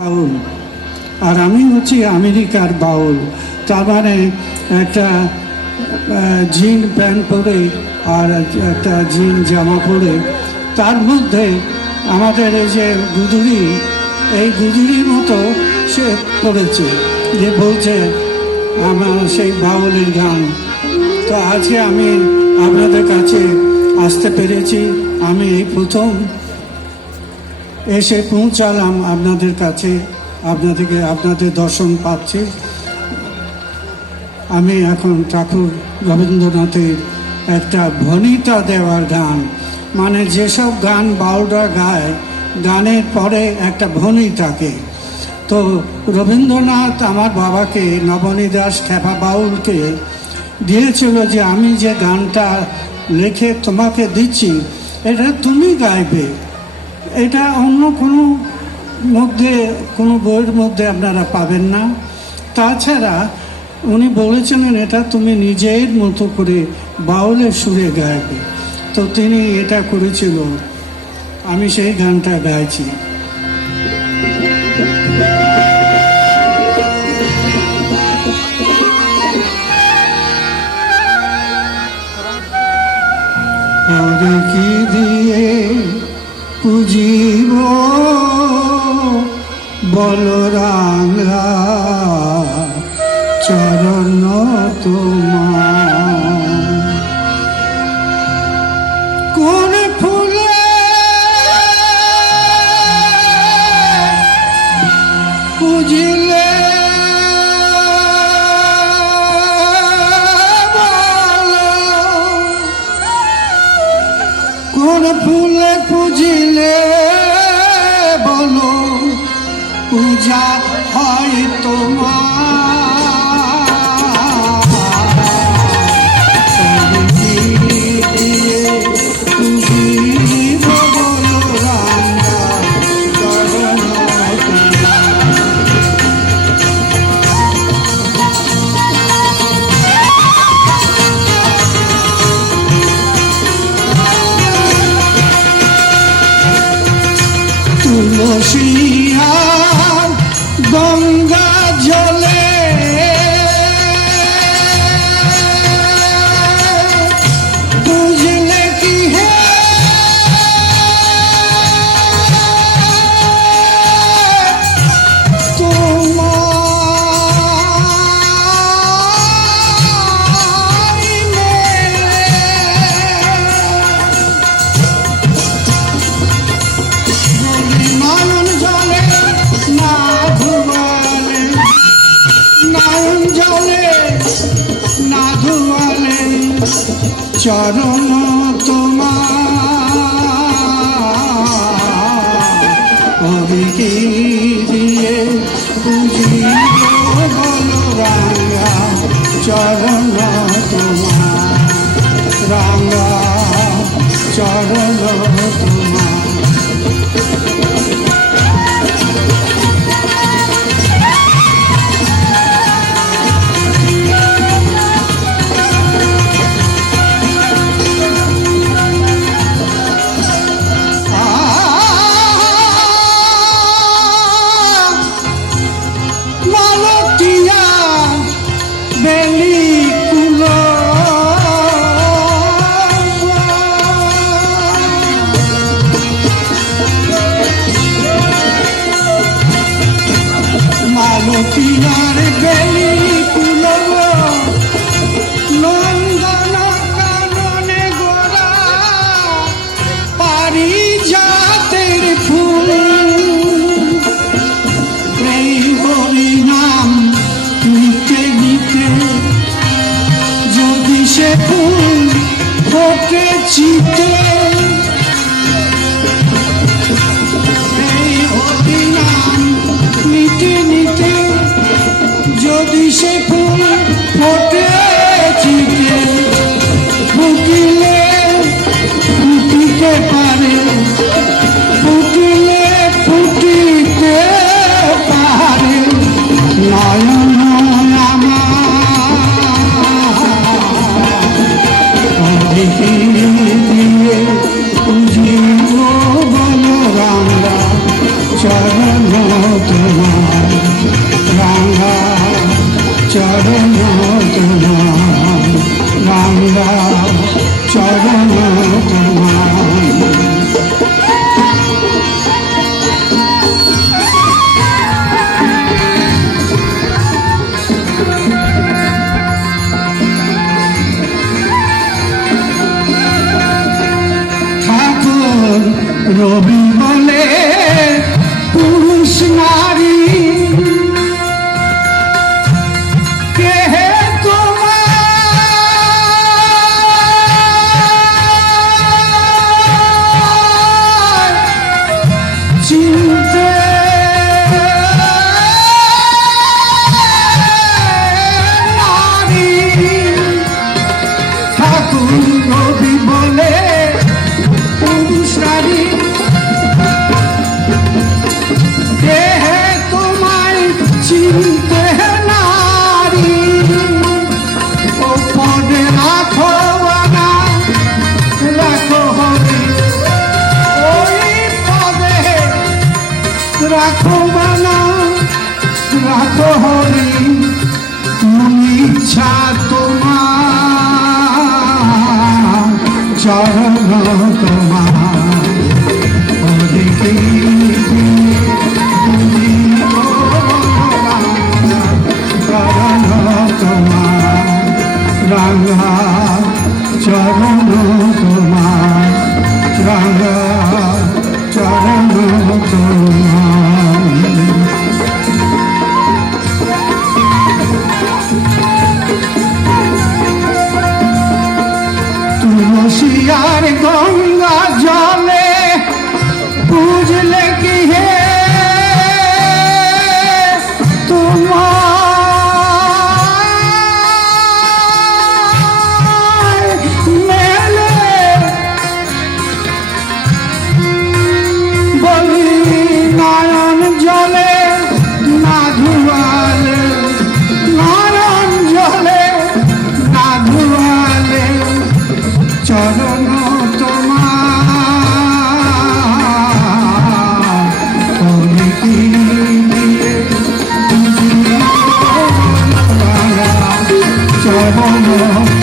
বাউল আর আমি হচ্ছি আমেরিকার বাউল। তার মানে একটা জিন প্যান্ট পরে আর একটা জিন জামা পরে তার মধ্যে আমাদের এই যে গুদুরি, এই গুদুরির মতো সে পড়েছে, যে বলছে আমার সেই বাউলের গান। তো আজকে আমি আপনাদের কাছে আসতে পেরেছি। আমি এই প্রথম এসে পৌঁছালাম আপনাদের কাছে, আপনাদের দর্শন পাচ্ছি। আমি এখন ঠাকুর রবীন্দ্রনাথের একটা ভনিতা দেওয়ার গান, মানে যেসব গান বাউলরা গায়, গানের পরে একটা ভনি থাকে। তো রবীন্দ্রনাথ আমার বাবাকে, নবনী দাস খ্যাপা বাউলকে দিয়েছিল যে আমি যে গানটা লিখে তোমাকে দিচ্ছি এটা তুমি গাইবে। এটা অন্য কোনো বইয়ের মধ্যে আপনারা পাবেন না। তাছাড়া উনি বলেছিলেন এটা তুমি নিজের মতো করে বাউলের সুরে গাইবে। তো তিনি এটা করেছিল, আমি সেই গানটা গাইছি। কি দিয়ে পুজিব বলরাঙ্গা চরণ তোমার, কোন ফুলে পুজিলে কোন ফুলে পুজিলে বলো পূজা হয় তোমার। তুলসিয়ার গঙ্গা জলে বুঝলে কি হে চরণ তোমার, কি দিয়ে পুজিব বলরাঙ্গা চরণ তোমার, রাঙ্গা চরণ তোমার। মালতীয়ার বেলি কুলব নন্দন কাননে গোরা পারিজাতের ফুল, এই হরি নাম নিতে নিতে যদি সে ফুল ফোটে চিতে, এই হরি নাম নিতে নিতে যদি রাখবানা রাত হরি মনি ইচ্ছা তোমার চরণ তোমার হরি চরণ তোমার রাঙা চরণ তোমার রাঙা চরণ তোমার তুলসিয়ার গঙ্গা জলে বুঝলে কি হে তোমার মেলে বলি নয়ন জলে না ধুয়ালে নয়ন জলে না ধুয়ালে চরণ তোমার হরি কি চরণ